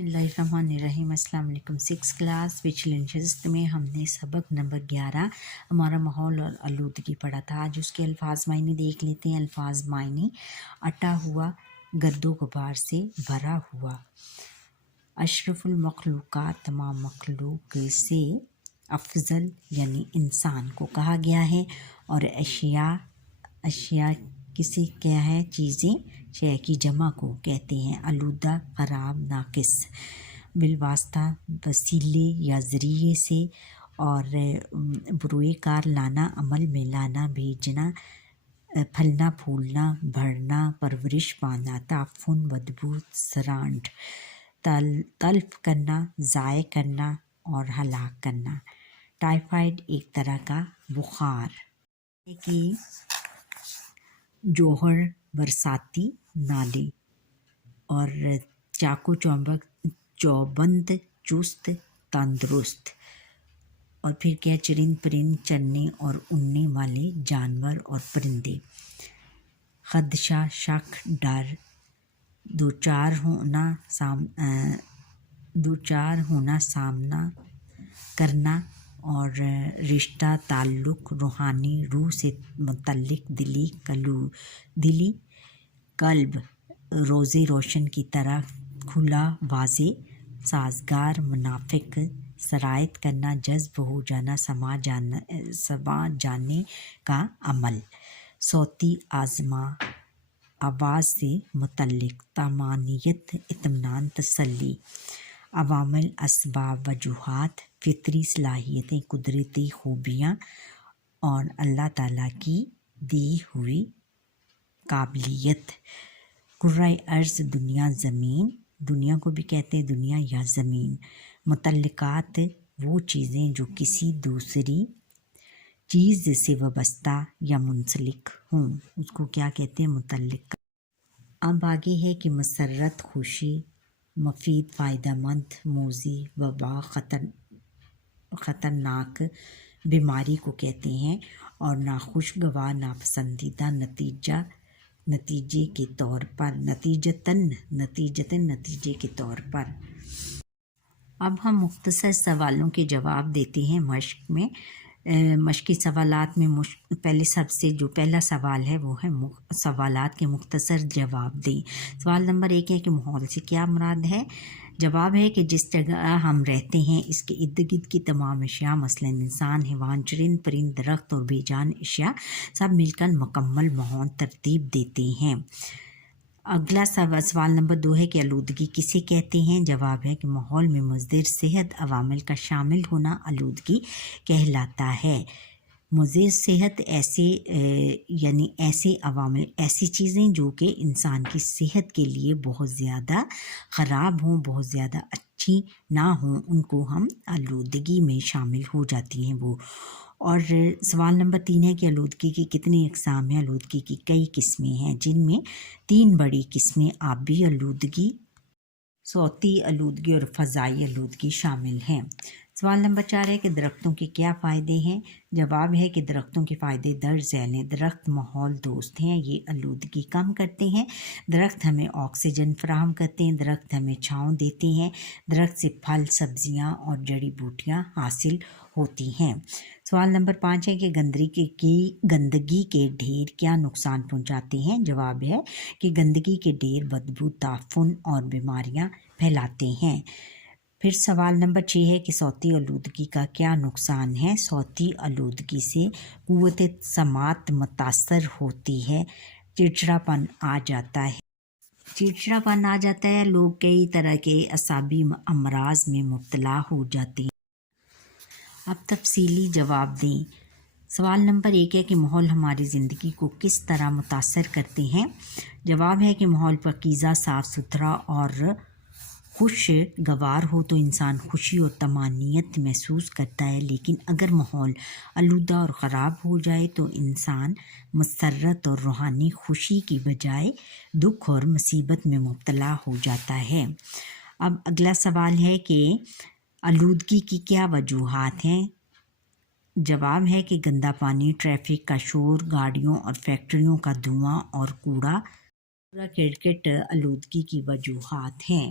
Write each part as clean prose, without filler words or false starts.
بسم اللہ الرحمن الرحیم۔ السلام علیکم۔ 6 کلاس پچھلی نشست میں ہم نے سبق نمبر 11 ہمارا ماحول اور آلودگی پڑھا تھا۔ آج اس کے الفاظ معنی دیکھ لیتے ہیں۔ الفاظ معنی: اٹا ہوا، گرد و غبار سے بھرا ہوا۔ اشرف المخلوقات، تمام مخلوق سے افضل یعنی انسان کو کہا گیا ہے۔ اور اشیاء کسی کیا ہے؟ چیزیں، شے کی جمع کو کہتے ہیں۔ آلودہ، خراب، ناقص، بالواسطہ، وسیلے یا ذریعے سے، اور بروئے کار لانا، عمل میں لانا، بھیجنا، پھلنا پھولنا، بڑھنا، پرورش پانا، تعفن، بدبو، سرانڈ، تلف کرنا، ضائع کرنا اور ہلاک کرنا۔ ٹائیفائڈ ایک طرح کا بخار کی جوہر، برساتی، نالی، اور چاقو چوبند، چست، تندرست۔ اور پھر کیا؟ چرند پرند، چرنے اور اڑنے والے جانور اور پرندے۔ خدشہ، شک، ڈر، دوچار ہونا، سامنا کرنا، اور رشتہ، تعلق، روحانی، روح سے متعلق، دلی، قلب، روزے روشن کی طرح کھلا، واضح، سازگار، منافق، سرایت کرنا، جذب ہو جانا، سما جانے کا عمل۔ صوتی، آواز سے متعلق، طمانینت، اطمینان، تسلی۔ عوامل، اسباب، وجوہات، فطری صلاحیتیں، قدرتی خوبیاں اور اللہ تعالیٰ کی دی ہوئی قابلیت۔ کرۂ ارض، دنیا، زمین، دنیا کو بھی کہتے ہیں دنیا یا زمین۔ متعلقات، وہ چیزیں جو کسی دوسری چیز سے وابستہ یا منسلک ہوں، اس کو کیا کہتے ہیں؟ متعلق۔ اب آگے ہے کہ مسرت، خوشی، مفید، فائدہ مند، موذی، وبا، خطرناک، بیماری کو کہتے ہیں۔ اور ناخوشگوار، ناپسندیدہ، نتیجے کے طور پر، نتیجے کے طور پر۔ اب ہم مختصر سوالوں کے جواب دیتے ہیں مشقی سوالات میں۔ پہلا سوال ہے وہ ہے سوالات کے مختصر جواب دیں۔ سوال نمبر 1 ہے کہ ماحول سے کیا مراد ہے؟ جواب ہے کہ جس جگہ ہم رہتے ہیں اس کے ارد گرد کی تمام اشیاء، مثلا انسان، حیوان، چرند پرند، درخت اور بے جان اشیاء، سب مل کر مکمل ماحول ترتیب دیتے ہیں۔ اگلا سوال نمبر 2 ہے کہ آلودگی کسے کہتے ہیں؟ جواب ہے کہ ماحول میں مضر صحت عوامل کا شامل ہونا آلودگی کہلاتا ہے۔ مضر صحت ایسے عوامل، ایسی چیزیں جو کہ انسان کی صحت کے لیے بہت زیادہ خراب ہوں، بہت زیادہ اچھی نہ ہوں، ان کو ہم آلودگی میں شامل ہو جاتی ہیں وہ۔ اور سوال نمبر 3 ہے کہ آلودگی کی کتنی اقسام ہیں؟ آلودگی کی کئی قسمیں ہیں، جن میں 3 بڑی قسمیں آبی آلودگی، صوتی آلودگی اور فضائی آلودگی شامل ہیں۔ سوال نمبر 4 ہے کہ درختوں کے کیا فائدے ہیں؟ جواب ہے کہ درختوں کے فائدے درج ذیل ہیں۔ درخت ماحول دوست ہیں، یہ آلودگی کم کرتے ہیں۔ درخت ہمیں آکسیجن فراہم کرتے ہیں، درخت ہمیں چھاؤں دیتے ہیں، درخت سے پھل، سبزیاں اور جڑی بوٹیاں حاصل ہوتی ہیں۔ سوال نمبر 5 ہے کہ گندگی کے ڈھیر کیا نقصان پہنچاتے ہیں؟ جواب ہے کہ گندگی کے ڈھیر بدبو، تعفن اور بیماریاں پھیلاتے ہیں۔ پھر سوال نمبر 6 ہے کہ صوتی آلودگی کا کیا نقصان ہے؟ صوتی آلودگی سے قوت سماعت متاثر ہوتی ہے، چڑچڑاپن آ جاتا ہے، لوگ کئی طرح کے اعصابی امراض میں مبتلا ہو جاتے ہیں۔ اب تفصیلی جواب دیں۔ سوال نمبر 1 ہے کہ ماحول ہماری زندگی کو کس طرح متاثر کرتے ہیں؟ جواب ہے کہ ماحول پاکیزہ، صاف ستھرا اور خوشگوار ہو تو انسان خوشی اور طمانینت محسوس کرتا ہے، لیکن اگر ماحول آلودہ اور خراب ہو جائے تو انسان مسرت اور روحانی خوشی کی بجائے دکھ اور مصیبت میں مبتلا ہو جاتا ہے۔ اب اگلا سوال ہے کہ آلودگی کی کیا وجوہات ہیں؟ جواب ہے کہ گندا پانی، ٹریفک کا شور، گاڑیوں اور فیکٹریوں کا دھواں اور کوڑا کرکٹ آلودگی کی وجوہات ہیں۔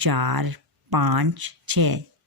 4, 5, 6।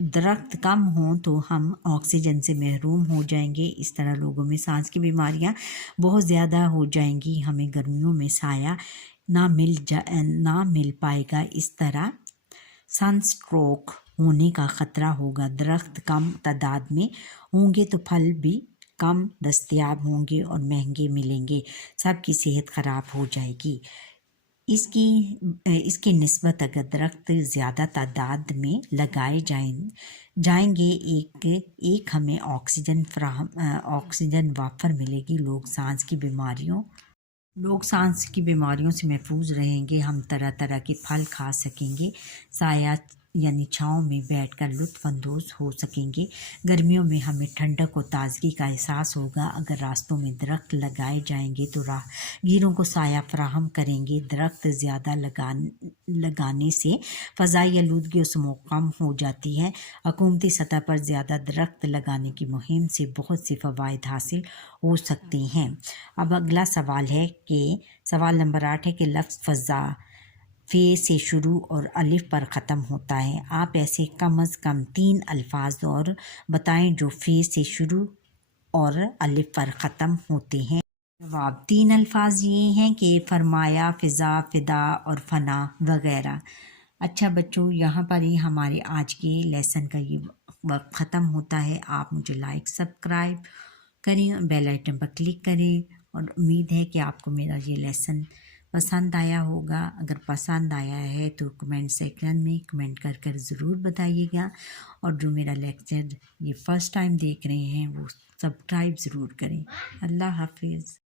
درخت کم ہوں تو ہم آکسیجن سے محروم ہو جائیں گے، اس طرح لوگوں میں سانس کی بیماریاں بہت زیادہ ہو جائیں گی، ہمیں گرمیوں میں سایہ نہ مل پائے گا، اس طرح سن سٹروک ہونے کا خطرہ ہوگا۔ درخت کم تعداد میں ہوں گے تو پھل بھی کم دستیاب ہوں گے اور مہنگے ملیں گے، سب کی صحت خراب ہو جائے گی۔ اس کی نسبت اگر درخت زیادہ تعداد میں لگائے جائیں گے، ایک ہمیں آکسیجن وافر ملے گی، لوگ سانس کی بیماریوں سے محفوظ رہیں گے، ہم طرح طرح کے پھل کھا سکیں گے، سایہ یعنی چھاؤں میں بیٹھ کر لطف اندوز ہو سکیں گے۔ گرمیوں میں ہمیں ٹھنڈک و تازگی کا احساس ہوگا، اگر راستوں میں درخت لگائے جائیں گے تو راہگیروں کو سایہ فراہم کریں گے۔ درخت زیادہ لگانے سے فضائی آلودگی و اسموگ کم ہو جاتی ہے۔ حکومتی سطح پر زیادہ درخت لگانے کی مہم سے بہت سے فوائد حاصل ہو سکتے ہیں۔ اب اگلا سوال نمبر 8 ہے کہ لفظ فضا فے سے شروع اور الف پر ختم ہوتا ہے، آپ ایسے کم از کم 3 الفاظ اور بتائیں جو فے سے شروع اور الف پر ختم ہوتے ہیں۔ جواب: 3 الفاظ یہ ہیں کہ فرمایا، فضا، فدا اور فنا وغیرہ۔ اچھا بچوں، یہاں پر ہی ہمارے آج کے لیسن کا یہ وقت ختم ہوتا ہے۔ آپ مجھے لائک سبسکرائب کریں، بیل آئٹن پر کلک کریں، اور امید ہے کہ آپ کو میرا یہ لیسن پسند آیا ہوگا۔ اگر پسند آیا ہے تو کمنٹ سیکشن میں کمنٹ کر ضرور بتائیے گا، اور جو میرا لیکچر یہ فرسٹ ٹائم دیکھ رہے ہیں وہ سبسکرائب ضرور کریں۔ اللہ حافظ۔